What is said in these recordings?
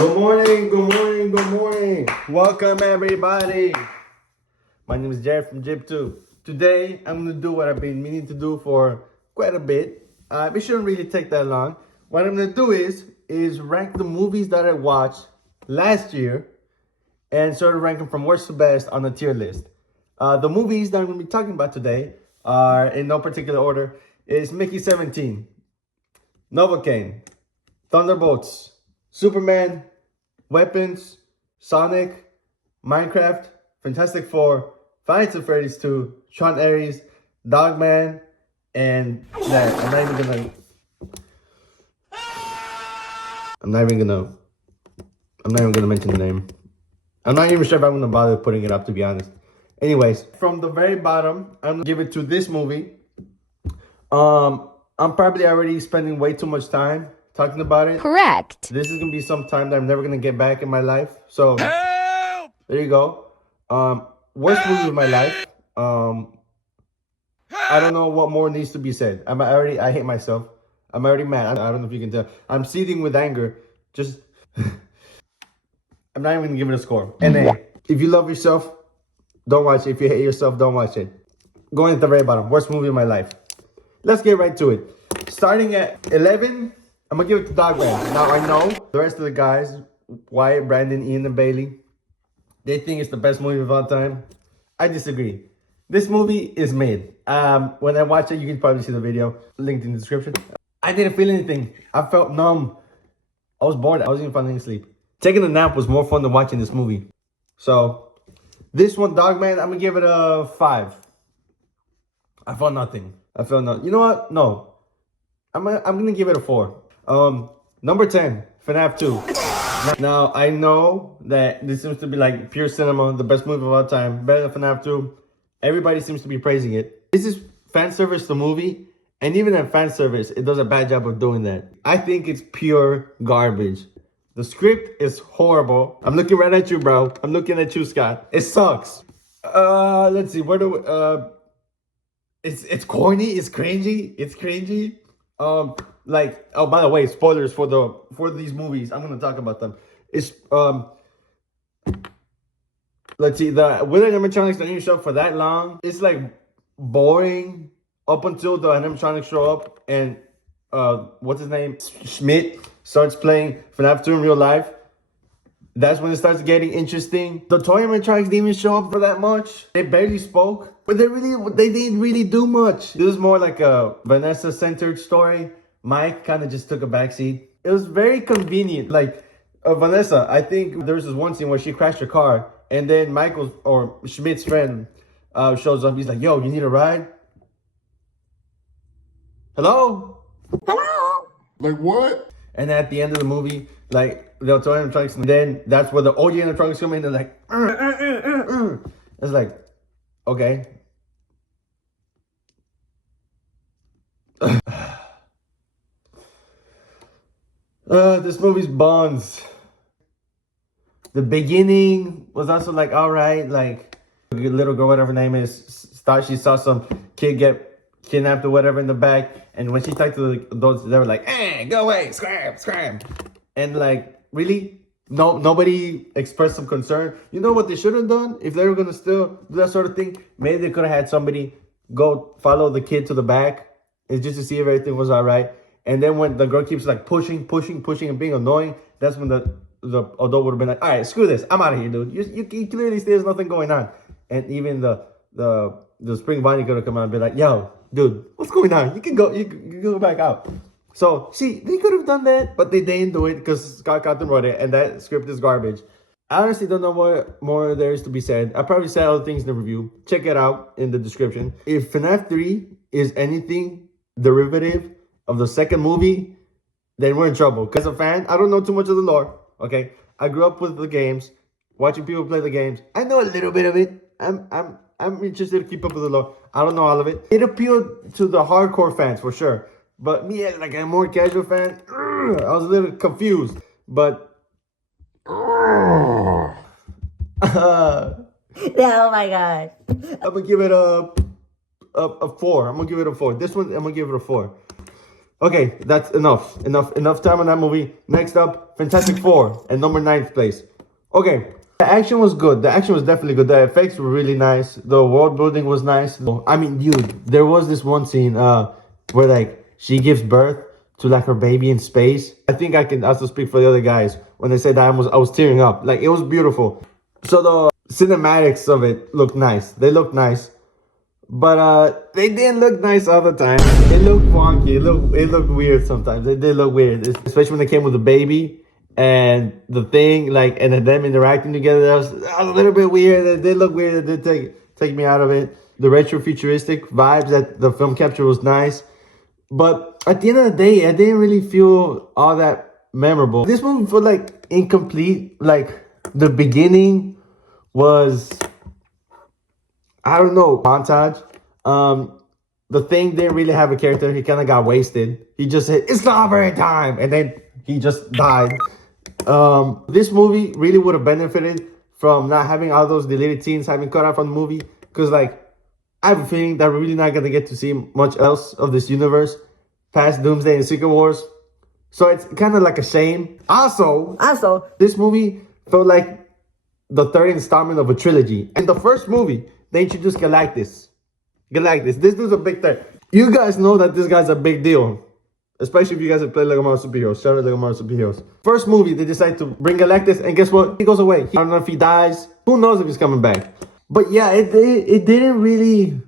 Good morning, good morning, good morning. Welcome everybody. My name is Jared from Jib2. Today I'm gonna do what I've been meaning to do for quite a bit. It shouldn't really take that long. What I'm gonna do is rank the movies that I watched last year and sort of rank them from worst to best on a tier list. The movies that I'm gonna be talking about today are in no particular order. Is Mickey 17, Novocaine, Thunderbolts, Superman, Weapons, Sonic, Minecraft, Fantastic Four, Five Nights at Freddy's 2, Sean Aries, Dogman, and that I'm not even gonna mention the name. I'm not even sure if I'm gonna bother putting it up, to be honest. Anyways, from the very bottom, I'm gonna give it to this movie. I'm probably already spending way too much time talking about it. Correct. This is gonna be some time that I'm never gonna get back in my life. So there you go. Worst movie of my life. I don't know what more needs to be said. I hate myself. I'm already mad. I don't know if you can tell. I'm seething with anger. Just I'm not even gonna give it a score. And then if you love yourself, don't watch it. If you hate yourself, don't watch it. Going at the very bottom. Worst movie of my life. Let's get right to it. Starting at 11, I'm gonna give it to Dogman. Now I know the rest of the guys, Wyatt, Brandon, Ian, and Bailey, they think it's the best movie of all time. I disagree. This movie is mid. When I watch it, you can probably see the video linked in the description. I didn't feel anything. I felt numb. I was bored. I wasn't even falling asleep. Taking a nap was more fun than watching this movie. So this one, Dogman, I'm gonna give it a 5. I felt nothing. I felt nothing. You know what? No. I'm gonna give it a 4. Number 10, FNAF 2. Now I know that this seems to be like pure cinema, the best movie of all time, better than FNAF 2. Everybody seems to be praising it. This is fan service the movie, and even at fan service, it does a bad job of doing that. I think it's pure garbage. The script is horrible. I'm looking right at you, bro. I'm looking at you, Scott. It sucks. Let's see. Where do it's corny. It's cringy. It's cringy. Like, oh, by the way, spoilers for these movies. I'm gonna talk about them. It's let's see, the Will animatronics don't even show up for that long. It's like boring up until the animatronics show up and what's his name? Schmidt starts playing FNAF 2 in real life. That's when it starts getting interesting. The toy animatronics didn't even show up for that much. They barely spoke, but they didn't really do much. It was more like a Vanessa-centered story. Mike kind of just took a backseat. It was very convenient. Like Vanessa, I think there was this one scene where she crashed her car, and then Michael's or Schmidt's friend shows up. He's like, "Yo, you need a ride?" Hello? Hello? Like what? And at the end of the movie, like they'll tell animatronics, and then that's where the OG animatronics come in. They're like, It's like, okay. This movie's buns. The beginning was also like, all right, like little girl, whatever her name is, thought she saw some kid get kidnapped or whatever in the back, and when she talked to the adults, they were like, go away, scram. And like, really? No, nobody expressed some concern. You know what they should have done? If they were gonna still do that sort of thing, maybe they could have had somebody go follow the kid to the back, and just to see if everything was all right. And then when the girl keeps like pushing and being annoying, that's when the adult would have been like, all right, screw this, I'm out of here, dude. You clearly see there's nothing going on. And even the spring Bonnie could have come out and be like, yo, dude, what's going on? You can go back out. So see, they could have done that, but they didn't do it because Scott Cawthon wrote it, and that script is garbage. I honestly don't know what more there is to be said. I probably said other things in the review. Check it out in the description. If FNAF 3 is anything derivative of the second movie, then we're in trouble. Because as a fan, I don't know too much of the lore. Okay, I grew up with the games, watching people play the games. I know a little bit of it. I'm interested to keep up with the lore. I don't know all of it. It appealed to the hardcore fans for sure, but me as like a more casual fan, I was a little confused. But Oh my gosh. I'm gonna give it a 4. I'm gonna give it a 4. This one, I'm gonna give it a 4. Okay, that's enough. Enough time on that movie. Next up, Fantastic Four at number ninth place. Okay, the action was good. The action was definitely good. The effects were really nice. The world building was nice. I mean, dude, there was this one scene where like she gives birth to like her baby in space. I think I can also speak for the other guys when they said that I was tearing up. Like it was beautiful. So the cinematics of it looked nice. They looked nice. But they didn't look nice all the time. It looked wonky. It looked weird sometimes. It did look weird, especially when they came with the baby and the thing, like, and then them interacting together. That was a little bit weird. It did look weird. It did take me out of it. The retro futuristic vibes that the film capture was nice. But at the end of the day, I didn't really feel all that memorable. This movie felt like incomplete. Like the beginning was, I don't know, montage. The thing didn't really have a character. He kind of got wasted. He just said, "It's strawberry time," and then he just died. This movie really would have benefited from not having all those deleted scenes having cut out from the movie. Because, like, I have a feeling that we're really not going to get to see much else of this universe past Doomsday and Secret Wars. So it's kind of like a shame. Also, this movie felt like the third installment of a trilogy. In the first movie, they introduced Galactus. This dude's a big threat. You guys know that this guy's a big deal. Especially if you guys have played Lego Marvel Superheroes. Shout out Lego Marvel Superheroes. First movie, they decide to bring Galactus, and guess what? He goes away. I don't know if he dies. Who knows if he's coming back? But yeah, it didn't really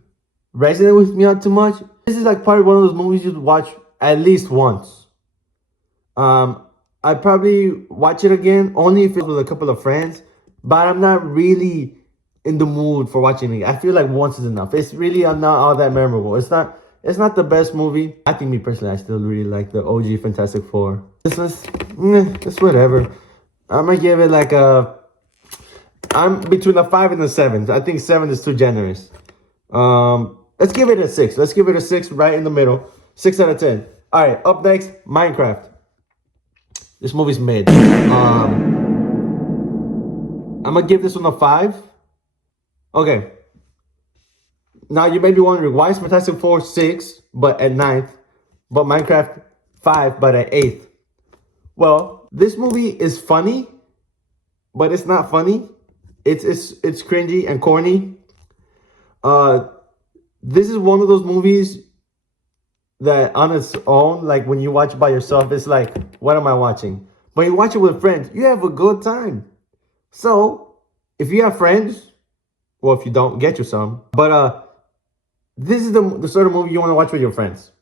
resonate with me too much. This is like probably one of those movies you'd watch at least once. I'd probably watch it again only if it was with a couple of friends. But I'm not really in the mood for watching it. I feel like once is enough. It's really not all that memorable. It's not the best movie. I think me personally, I still really like the OG Fantastic Four. This was, it's whatever. I'm gonna give it like I'm between a 5 and a 7. I think 7 is too generous. Let's give it a 6. Let's give it a 6 right in the middle. 6 out of 10. All right, up next, Minecraft. This movie's mid. I'm gonna give this one a 5. Okay. Now you may be wondering, why is Fantastic Four 6 but at 9th, but Minecraft 5 but at 8th? Well, this movie is funny, but it's not funny. It's cringy and corny. This is one of those movies that on its own, like when you watch it by yourself, it's like, what am I watching? But you watch it with friends, you have a good time. So if you have friends, well, if you don't, get you some. But this is the sort of movie you want to watch with your friends,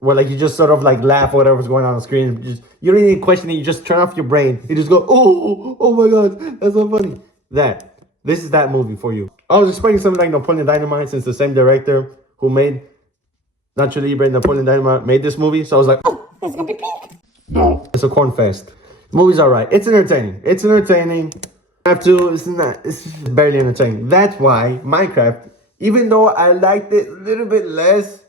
where like you just sort of like laugh at whatever's going on the screen. You don't even question it. You just turn off your brain. You just go, oh my god, that's so funny. This is that movie for you. I was expecting something like Napoleon Dynamite, since the same director who made Nacho Libre and Napoleon Dynamite made this movie. So I was like, oh, it's gonna be big. No, it's a corn fest. The movie's alright. It's entertaining. It's barely entertaining. That's why Minecraft, even though I liked it a little bit less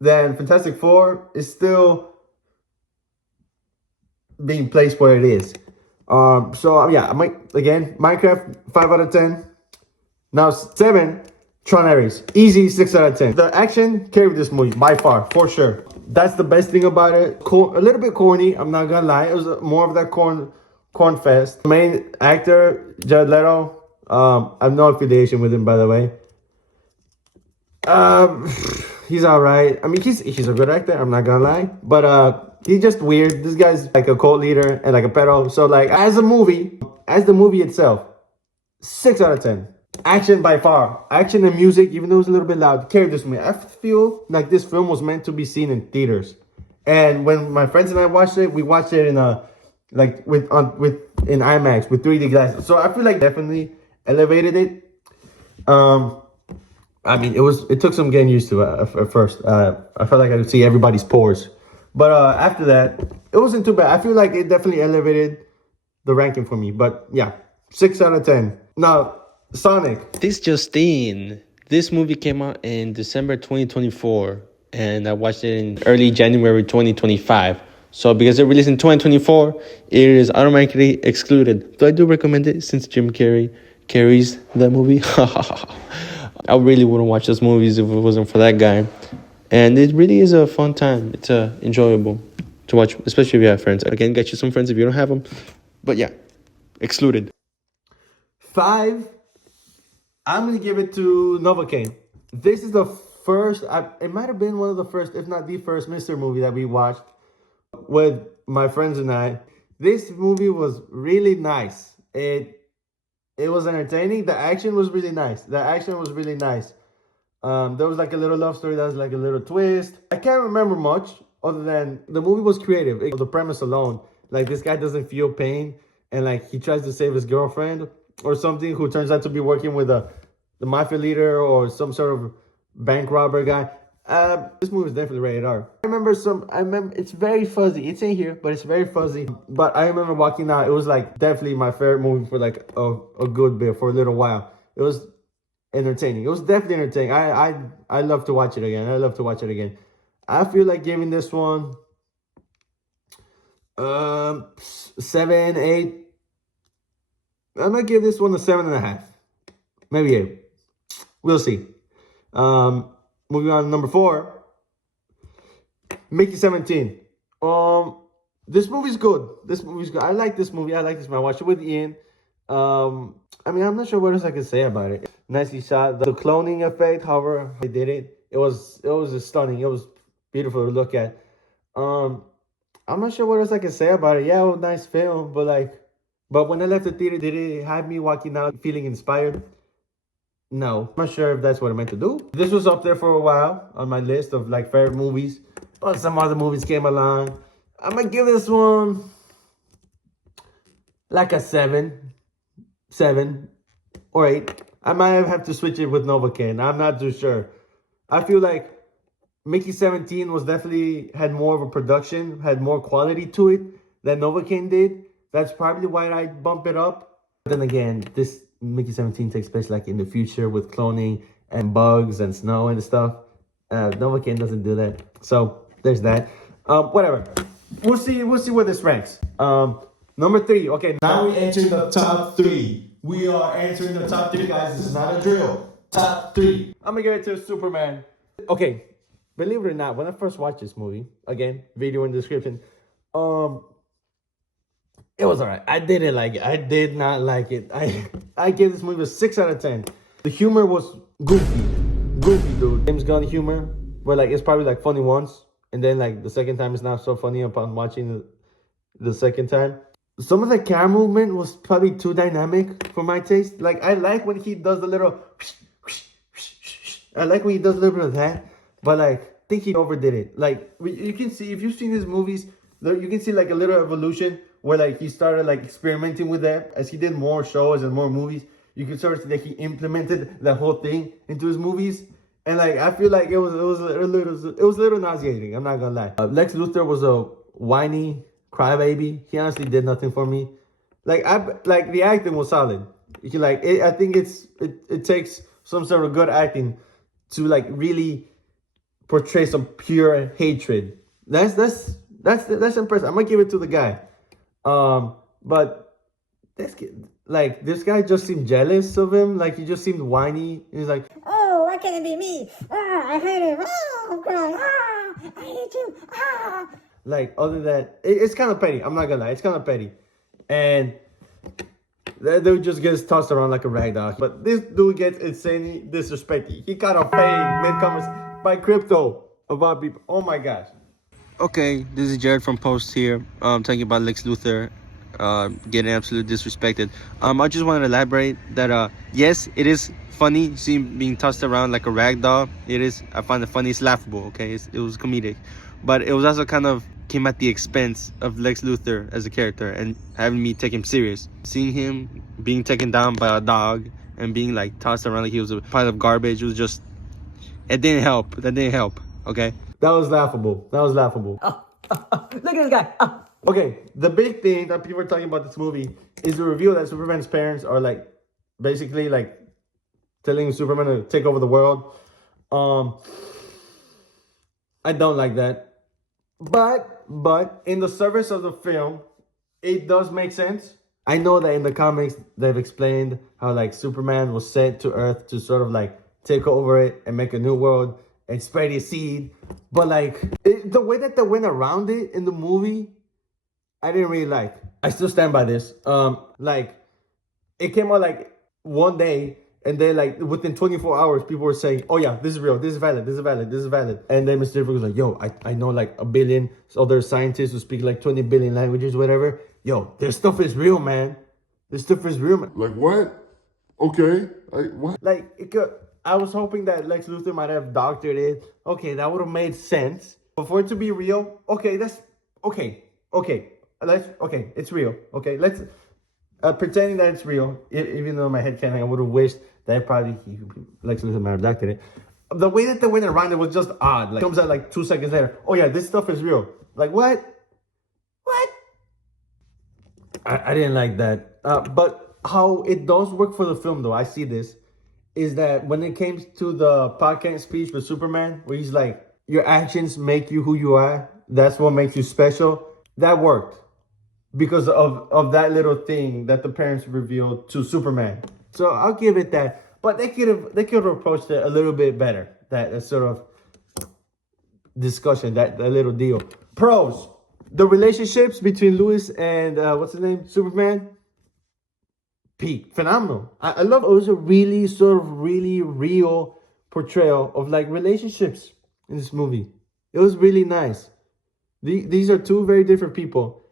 than Fantastic Four, is still being placed where it is. So yeah, Minecraft 5 out of 10. Now 7, Tron Ares, easy 6 out of 10. The action carried this movie by far, for sure. That's the best thing about it. A little bit corny, I'm not gonna lie. It was more of that corn fest. The main actor, Jared Leto, I have no affiliation with him, by the way. He's all right. I mean, he's a good actor, I'm not gonna lie. But he's just weird. This guy's like a cult leader and like a pedo. So like, as the movie itself, 6 out of 10. Action by far. Action and music, even though it was a little bip loud, carried this movie. I feel like this film was meant to be seen in theaters. And when my friends and I watched it, we watched it in in IMAX with 3D glasses. So I feel like definitely elevated it. I mean, it took some getting used to at first. I felt like I could see everybody's pores. But after that, it wasn't too bad. I feel like it definitely elevated the ranking for me. But yeah, 6 out of 10. Now, Sonic. This Justine. This movie came out in December 2024, and I watched it in early January 2025. So because it released in 2024, it is automatically excluded. Though I do recommend it since Jim Carrey carries that movie. I really wouldn't watch those movies if it wasn't for that guy. And it really is a fun time. It's enjoyable to watch, especially if you have friends. Again, get you some friends if you don't have them. But yeah, excluded. 5, I'm gonna give it to Novocaine. This is the first. It might have been one of the first, if not the first, Mr. movie that we watched with my friends and I. This movie was really nice. It was entertaining. The action was really nice. There was like a little love story that was like a little twist. I can't remember much other than the movie was creative. The premise alone, like this guy doesn't feel pain and like he tries to save his girlfriend or something who turns out to be working with the mafia leader or some sort of bank robber guy. This movie is definitely rated R. I remember it's very fuzzy. It's in here, but it's very fuzzy. But I remember walking out. It was like definitely my favorite movie for like a good bit, for a little while. It was entertaining. It was definitely entertaining. I love to watch it again. I feel like giving this one 7, 8. I'm gonna give this one a 7.5, maybe 8. We'll see. Moving on to number 4, Mickey 17. This movie's good. I like this movie. I watched it with Ian. I mean, I'm not sure what else I can say about it. Nicely shot. The cloning effect, however they did it, it was just stunning. It was beautiful to look at. I'm not sure what else I can say about it. Yeah, it was a nice film, but when I left the theater, did it have me walking out feeling inspired? No. I'm not sure if that's what I meant to do. This was up there for a while on my list of like favorite movies, but some other movies came along. I'm gonna give this one like a 7 or 8. I might have to switch it with Novocaine. I'm not too sure. I feel like Mickey 17 was definitely had more of a production, had more quality to it than Novocaine did. That's probably why I bump it up. But then again, this Mickey 17 takes place like in the future with cloning and bugs and snow and stuff. Novocaine doesn't do that. So there's that. Whatever. We'll see where this ranks. Number 3. Okay, Now we enter the top 3. We are entering the top 3, guys. This is not a drill. Top 3. I'm gonna give it to Superman. Okay, believe it or not, when I first watched this movie, again, video in the description, it was alright. I didn't like it. I did not like it. I gave this movie a 6 out of 10. The humor was goofy, dude. James Gunn humor, where like it's probably like funny once, and then like the second time it's not so funny upon watching the second time. Some of the camera movement was probably too dynamic for my taste. Like I like when he does the little. I like when he does a little bit of that, but like I think he overdid it. Like you can see if you've seen his movies, you can see like a little evolution where like he started like experimenting with that as he did more shows and more movies. You can sort of see that he implemented the whole thing into his movies, and like I feel like it was a little nauseating. I'm not gonna lie. Lex Luthor was a whiny crybaby. He honestly did nothing for me. Like the acting was solid. I think it takes some sort of good acting to like really portray some pure hatred. That's impressive. I'm gonna give it to the guy. But this guy just seemed jealous of him. Like he just seemed whiny. He's like, oh, why can't it be me? I hate him. I'm crying. I hate you. like other than that, it's kind of petty. I'm not gonna lie, it's kind of petty, and that dude just gets tossed around like a rag doll. But this dude gets insanely disrespected. He got a paid mid-comers by Crypto of all people. Oh my gosh. Okay, this is Jared from Post here, talking about Lex Luthor getting absolutely disrespected. I just want to elaborate that yes, it is funny seeing being tossed around like a rag doll. It is. I find it funny. It's laughable. Okay, it was comedic, but it was also kind of came at the expense of Lex Luthor as a character and having me take him serious. Seeing him being taken down by a dog and being like tossed around like he was a pile of garbage, it was just, it didn't help. That didn't help. Okay. That was laughable. Look at this guy. Okay, the big thing that people are talking about this movie is the reveal that Superman's parents are like basically like telling Superman to take over the world. I don't like that. But in the service of the film, it does make sense. I know that in the comics they've explained how like Superman was sent to Earth to sort of like take over it and make a new world. and spread your seed. But like the way that they went around it in the movie, I didn't really like. I still stand by this. Like it came out like one day, and then like within 24 hours, people were saying, "Oh yeah, this is real. This is valid. This is valid. This is valid." And then Mr. Difficult was like, "Yo, I know like a billion other scientists who speak like 20 billion languages, whatever. Yo, this stuff is real, man. This stuff is real, man." Like what? Okay. Like what? Like it could. I was hoping that Lex Luthor might have doctored it. Okay, that would have made sense. But for it to be real, okay, that's okay. Okay, okay, it's real. Okay, let's pretending that it's real. Even though in my head canon, I would have wished that Lex Luthor might have doctored it. The way that they went around it was just odd. Like, it comes out like 2 seconds later. Oh yeah, this stuff is real. Like what? What? I didn't like that. But how it does work for the film, though, I see this, is that when it came to the podcast speech with Superman, where he's like, your actions make you who you are. That's what makes you special. That worked because of that little thing that the parents revealed to Superman. So I'll give it that. But they could have approached it a little bit better. That sort of discussion, that little deal. Pros: the relationships between Lois and what's his name, Superman. Peak, phenomenal. I love it. It was a really sort of really real portrayal of like relationships in this movie. It was really nice. These are two very different people.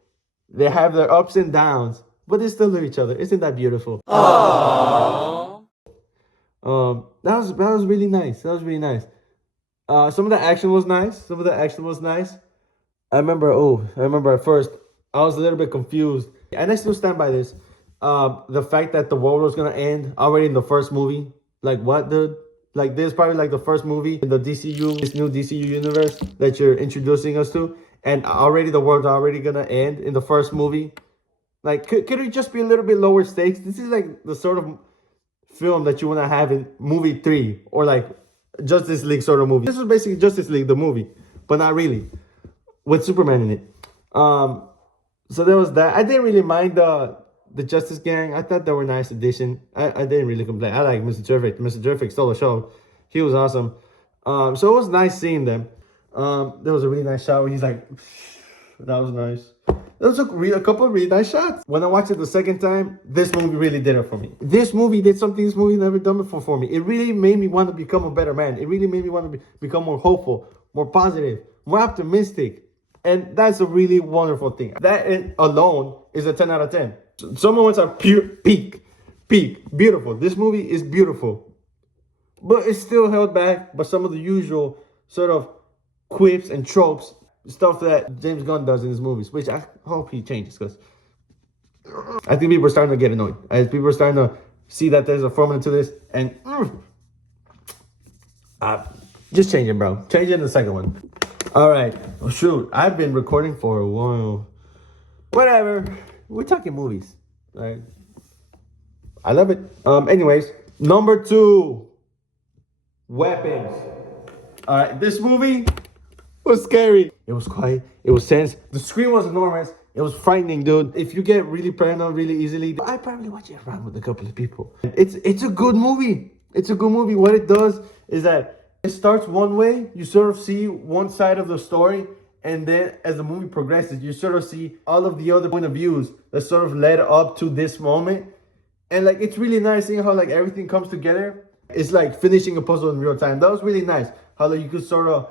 They have their ups and downs, but they still love each other. Isn't that beautiful? Aww. That was really nice. That was really nice. Some of the action was nice. I remember at first I was a little bit confused, and I still stand by this. The fact that the world was gonna end already in the first movie, like what, dude? Like this is probably like the first movie in the DCU, this new DCU universe that you're introducing us to, and already the world's already gonna end in the first movie. Like, could it just be a little bit lower stakes? This is like the sort of film that you wanna have in movie 3 or like Justice League sort of movie. This was basically Justice League the movie, but not really, with Superman in it. So there was that. I didn't really mind the Justice Gang. I thought they were a nice addition. I didn't really complain. I like Mr. Terrific. Mr. Terrific stole the show. He was awesome. So it was nice seeing them. There was a really nice shot where he's like, that was nice. There was a couple of really nice shots. When I watched it the second time, this movie really did it for me. This movie did something this movie never done before for me. It really made me want to become a better man. It really made me want to become more hopeful, more positive, more optimistic. And that's a really wonderful thing. That alone is a 10 out of 10. Some moments are pure peak, beautiful. This movie is beautiful, but it's still held back by some of the usual sort of quips and tropes, stuff that James Gunn does in his movies, which I hope he changes, because I think people are starting to get annoyed. As people are starting to see that there's a formula to this, and just change it, bro. Change it in the second one. All right. Oh shoot, I've been recording for a while. Whatever. We're talking movies, right? I love it. Anyways, number 2, weapons. All right, this movie was scary. It was quiet. It was tense. The screen was enormous. It was frightening, dude. If you get really paranoid really easily, I probably watch it around with a couple of people. It's a good movie. It's a good movie. What it does is that it starts one way. You sort of see one side of the story. And then as the movie progresses, you sort of see all of the other point of views that sort of led up to this moment. And like, it's really nice seeing how like everything comes together. It's like finishing a puzzle in real time. That was really nice. How like you could sort of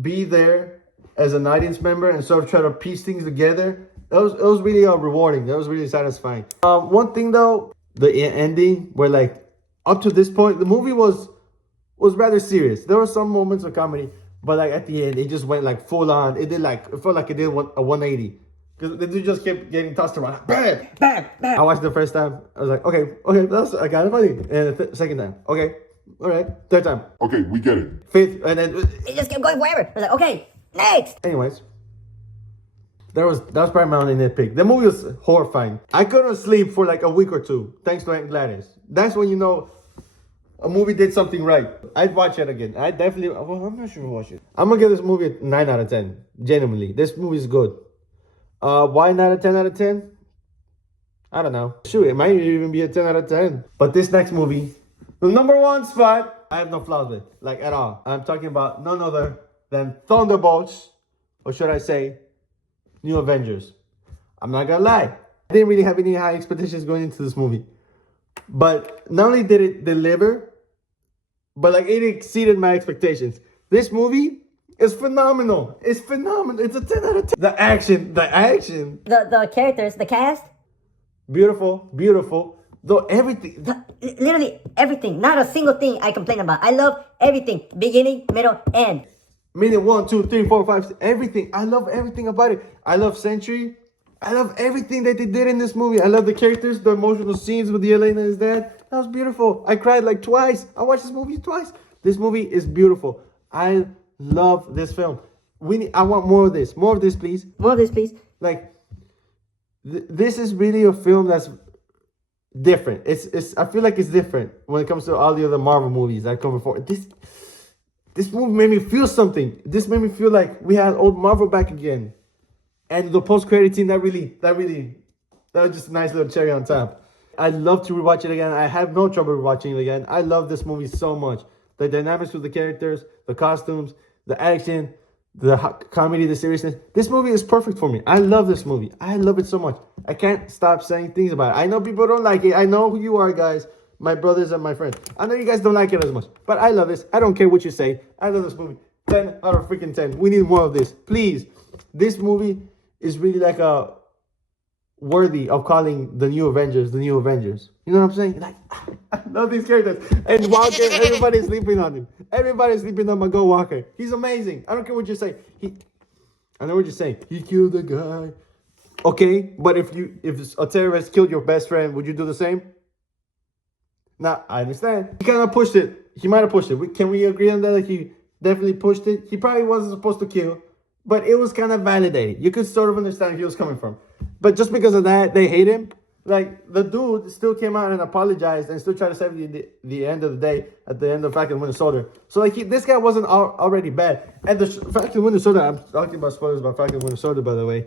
be there as an audience member and sort of try to piece things together. It was really rewarding. That was really satisfying. One thing though, the ending where like up to this point, the movie was rather serious. There were some moments of comedy. But like at the end, it just went like full on. It felt like it did a 180. Because the dude just kept getting tossed around. Bam, bam, bam. I watched the first time. I was like, okay, that's kind of funny. And the second time, okay, all right. Third time, Okay, we get it. fifth, and then It just kept going forever. I was like, okay, next. anyways. That was probably my only nitpick. The movie was horrifying. I couldn't sleep for like a week or two, thanks to Aunt Gladys. That's when you know a movie did something right. I'd watch it again. I definitely, well, I'm not sure I'll watch it. I'm gonna give this movie a 9 out of 10. Genuinely. This movie is good. Why not a 10 out of 10? I don't know. Shoot, it might even be a 10 out of 10. But this next movie, the number 1 spot I have no flaws with it, like at all. I'm talking about none other than Thunderbolts, or should I say, New Avengers. I'm not gonna lie, I didn't really have any high expectations going into this movie. But not only did it deliver, but like it exceeded my expectations. This movie is phenomenal. It's phenomenal. It's a 10 out of 10. The action. The characters, the cast, Beautiful. Though everything. literally everything. Not a single thing I complain about. I love everything. Beginning, middle, end. Minute 1, 2, 3, 4, 5, everything. I love everything about it. I love Sentry. I love everything that they did in this movie. I love the characters, the emotional scenes with the Elena and his dad. That was beautiful. I cried like twice. I watched this movie twice. This movie is beautiful. I love this film. I want more of this. More of this, please. More of this, please. Like, this is really a film that's different. I feel like it's different when it comes to all the other Marvel movies that come before. This movie made me feel something. This made me feel like we had old Marvel back again. And the post-credit scene, that was just a nice little cherry on top. I'd love to rewatch it again. I have no trouble rewatching it again. I love this movie so much. The dynamics with the characters, the costumes, the action, the comedy, the seriousness. This movie is perfect for me. I love this movie. I love it so much. I can't stop saying things about it. I know people don't like it. I know who you are, guys. My brothers and my friends. I know you guys don't like it as much. But I love this. I don't care what you say. I love this movie. 10 out of freaking 10. We need more of this. Please. This movie is really like worthy of calling the New Avengers the New Avengers. You know what I'm saying? Like, I love these characters. And Walker, everybody's sleeping on him. Everybody's sleeping on Magoo Walker. He's amazing. I don't care what you say. I know what you're saying. He killed a guy. Okay, but if a terrorist killed your best friend, would you do the same? Nah, I understand. He kind of pushed it. He might have pushed it. Can we agree on that? Like, he definitely pushed it. He probably wasn't supposed to kill, but it was kind of validated. You could sort of understand where he was coming from. But just because of that, they hate him. Like, the dude still came out and apologized and still tried to save the end of the day at the end of Falcon and Winter Soldier. So, like, this guy wasn't already bad. And the Falcon and Winter Soldier, I'm talking about spoilers about Falcon and Winter Soldier, by the way.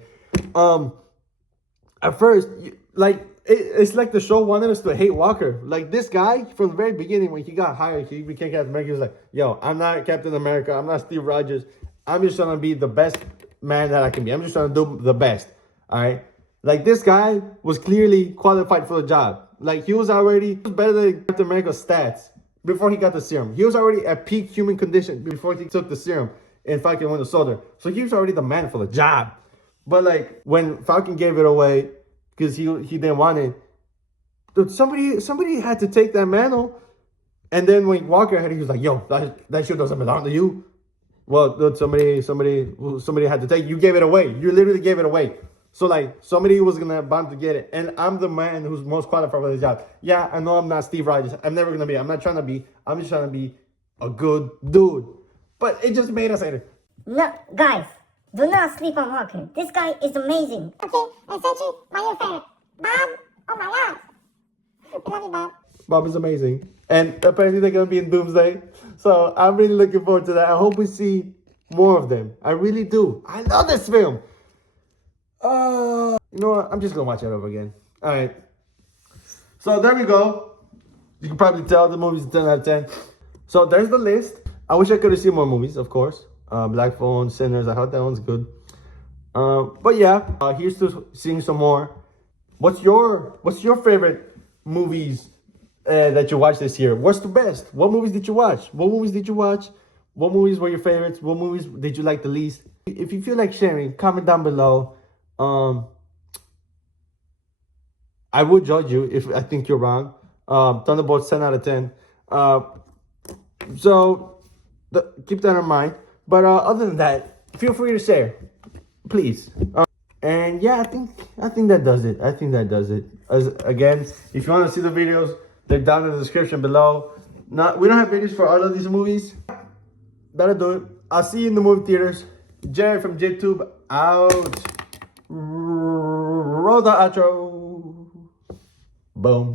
At first, like, it's like the show wanted us to hate Walker. Like, this guy, from the very beginning, when he got hired, he became Captain America. He was like, yo, I'm not Captain America. I'm not Steve Rogers. I'm just trying to be the best man that I can be. I'm just trying to do the best. All right? Like, this guy was clearly qualified for the job. Like, he was better than Captain America's stats before he got the serum. He was already at peak human condition before he took the serum in Falcon and Winter Soldier. So he was already the man for the job. But, like, when Falcon gave it away because he didn't want it, dude, somebody had to take that mantle. And then when Walker had it, he was like, yo, that shit doesn't belong to you. Well, dude, somebody had to take it. You gave it away. You literally gave it away. So, like, somebody was going to bound to get it. And I'm the man who's most qualified for the job. Yeah, I know I'm not Steve Rogers. I'm never going to be. I'm not trying to be. I'm just trying to be a good dude. But it just made us hate it. No, guys, do not sleep on Walker. This guy is amazing. Okay, and Sentry, my new favorite. Bob, oh my god. I love you, Bob. Bob is amazing. And apparently they're going to be in Doomsday. So I'm really looking forward to that. I hope we see more of them. I really do. I love this film. You know what? I'm just going to watch it over again. All right. So there we go. You can probably tell the movie's a 10 out of 10. So there's the list. I wish I could have seen more movies, of course. Black Phone, Sinners. I thought that one's good. But yeah, here's to seeing some more. What's your favorite movies that you watched this year? What's the best? What movies did you watch? What movies were your favorites? What movies did you like the least? If you feel like sharing, comment down below. I would judge you if I think you're wrong. Thunderbolts 10 out of 10. So keep that in mind. But other than that, feel free to share, please. And yeah, I think that does it. Again, if you want to see the videos, they're down in the description below. We don't have videos for all of these movies. That'll do it. I'll see you in the movie theaters. Jared from JTube out. Roll the outro. Boom.